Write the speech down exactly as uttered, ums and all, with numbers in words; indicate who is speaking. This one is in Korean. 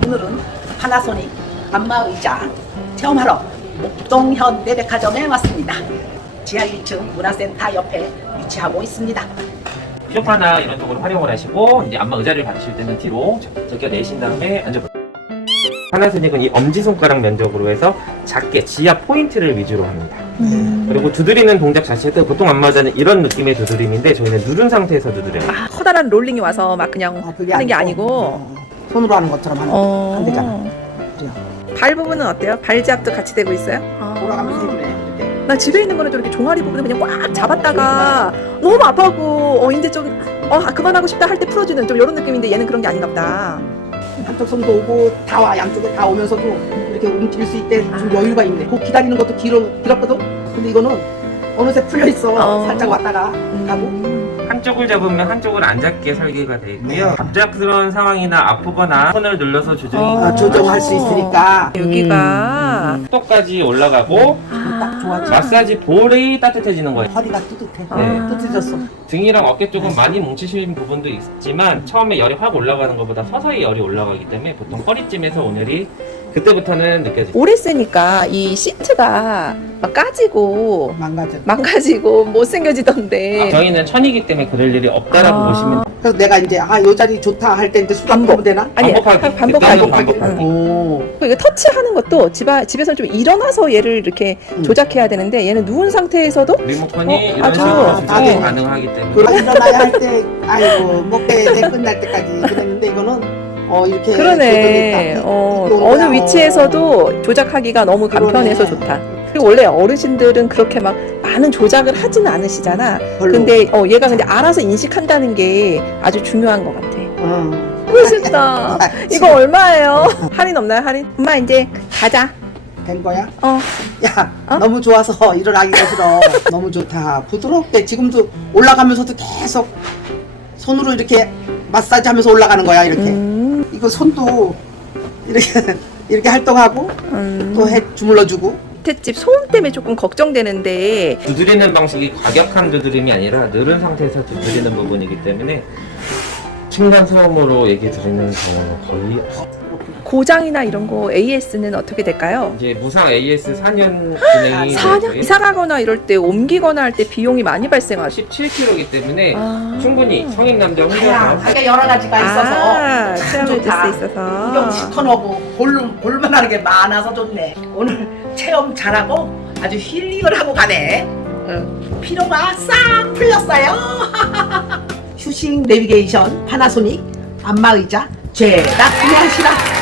Speaker 1: 오늘은 파나소닉 안마의자 체험하러 목동 현대백화점에 왔습니다. 지하 일 층 문화센터 옆에 위치하고 있습니다.
Speaker 2: 소파나 이런 쪽으로 활용을 하시고 이제 안마 의자를 받으실 때는 뒤로 적혀 내신 다음에 앉아보세요. 파나소닉은 이 엄지손가락 면적으로 해서 작게 지압 포인트를 위주로 합니다.
Speaker 3: 음.
Speaker 2: 그리고 두드리는 동작 자체도 보통 안마 의자는 이런 느낌의 두드림인데 저희는 누른 상태에서 두드려요.
Speaker 3: 아, 커다란 롤링이 와서 막 그냥
Speaker 1: 아, 그게
Speaker 3: 하는 게
Speaker 1: 아니고,
Speaker 3: 아니고
Speaker 1: 어, 손으로 하는 것처럼 하는
Speaker 3: 어.
Speaker 1: 안 되잖아. 그래요.
Speaker 3: 발 부분은 어때요? 발잡도 같이 되고 있어요?
Speaker 1: 돌아가면서 해주네. 이렇게.
Speaker 3: 나 집에 있는 거는 좀 이렇게 종아리 부분을 그냥 꽉 잡았다가 너무 아파하고 어 이제 좀 어, 아, 그만하고 싶다 할 때 풀어주는 좀 이런 느낌인데 얘는 그런 게 아닌가 보다.
Speaker 1: 한쪽 손도 오고 다 와. 양쪽에 다 오면서도 이렇게 움직일 수 있게 좀 여유가 있네. 그 기다리는 것도 길어, 길었거든. 근데 이거는 어느새 풀려 있어.
Speaker 3: 어.
Speaker 1: 살짝 왔다가 가고.
Speaker 3: 음.
Speaker 2: 한쪽을 잡으면 한쪽을 안 잡게 설계가 되어 있고요.
Speaker 1: 네.
Speaker 2: 갑작스러운 상황이나 아프거나 손을 눌러서 조정이
Speaker 3: 어.
Speaker 1: 아, 조정할 수 있으니까.
Speaker 3: 여기가
Speaker 2: 속도까지 올라가고
Speaker 1: 딱 좋아지.
Speaker 2: 마사지 볼이 따뜻해지는 거예요.
Speaker 1: 허리가 뜨뜻해.
Speaker 2: 네.
Speaker 1: 뜨뜻해졌어.
Speaker 2: 등이랑 어깨 쪽은 많이 뭉치신 부분도 있지만 처음에 열이 확 올라가는 것보다 서서히 열이 올라가기 때문에 보통 허리쯤에서 오늘이 그때부터는 느껴져요.
Speaker 3: 오래 쓰니까 이 시트가 막 까지고
Speaker 1: 망가져.
Speaker 3: 망가지고 못생겨지던데.
Speaker 2: 아, 저희는 천이기 때문에 그럴 일이 없다라고
Speaker 3: 아.
Speaker 2: 보시면 돼요.
Speaker 1: 그래서 내가 이제 아, 요 자리 좋다 할 때 이제 수박
Speaker 3: 반복.
Speaker 1: 보면 되나?
Speaker 3: 아니
Speaker 2: 반복하기.
Speaker 3: 반복하기.
Speaker 2: 그때는 반복하기.
Speaker 1: 오.
Speaker 3: 그리고 이거 터치하는 것도 집에 집에서 좀 일어나서 얘를 이렇게
Speaker 1: 음.
Speaker 3: 조작해야 되는데 얘는 누운 상태에서도
Speaker 2: 리모컨이
Speaker 3: 어,
Speaker 2: 이런
Speaker 3: 아주.
Speaker 2: 식으로 조정이
Speaker 1: 네.
Speaker 2: 가능하기 때문에
Speaker 1: 그럼 일어나야 할 때 아이고 먹대 내 끝날 때까지 그랬는데 이거는 어 이렇게
Speaker 3: 그러네.
Speaker 1: 조정이 딱
Speaker 3: 어,
Speaker 1: 이렇게
Speaker 3: 어느
Speaker 1: 올라와.
Speaker 3: 위치에서도 조작하기가 너무 간편해서
Speaker 1: 그러네.
Speaker 3: 좋다. 그리고 원래 어르신들은 그렇게 막 많은 조작을 하지는 않으시잖아.
Speaker 1: 별로.
Speaker 3: 근데 어, 얘가 근데 알아서 인식한다는 게 아주 중요한 것 같아.
Speaker 1: 어.
Speaker 3: 너무 싫다. 이거 얼마예요? 할인 없나요, 할인? 엄마 이제 가자.
Speaker 1: 된 거야?
Speaker 3: 어.
Speaker 1: 야
Speaker 3: 어?
Speaker 1: 너무 좋아서 일어나기가 싫어. 너무 좋다. 부드럽게 지금도 올라가면서도 계속 손으로 이렇게 마사지 하면서 올라가는 거야 이렇게.
Speaker 3: 음,
Speaker 1: 이거 손도 이렇게 이렇게 활동하고
Speaker 3: 음.
Speaker 1: 또 해 주물러주고.
Speaker 3: 밑에집 소음 때문에 조금 걱정되는데
Speaker 2: 두드리는 방식이 과격한 두드림이 아니라 늘은 상태에서 두드리는 부분이기 때문에 층간 소음으로 얘기 드리는 경우는 거의 없어요.
Speaker 3: 고장이나 이런 거 에이에스는 어떻게 될까요?
Speaker 2: 이제 무상 에이에스 사 년 진행이
Speaker 3: 사 년
Speaker 2: 되고요.
Speaker 3: 이사 가거나 이럴 때 옮기거나 할 때 비용이 많이 발생하죠.
Speaker 2: 십칠 킬로그램이기 때문에
Speaker 3: 아.
Speaker 2: 충분히 성인 남자
Speaker 1: 야,
Speaker 2: 혼자서
Speaker 1: 자기가 여러 가지가 있어서
Speaker 3: 아,
Speaker 1: 참
Speaker 3: 체험해 줄
Speaker 1: 좋다.
Speaker 3: 수 있어서.
Speaker 1: 구경 시커너고 볼, 볼만한 게 많아서 좋네. 오늘 체험 잘하고 아주 힐링을 하고 가네. 응. 피로가 싹 풀렸어요. 휴식 내비게이션 파나소닉 안마의자 죄다 구매하시라.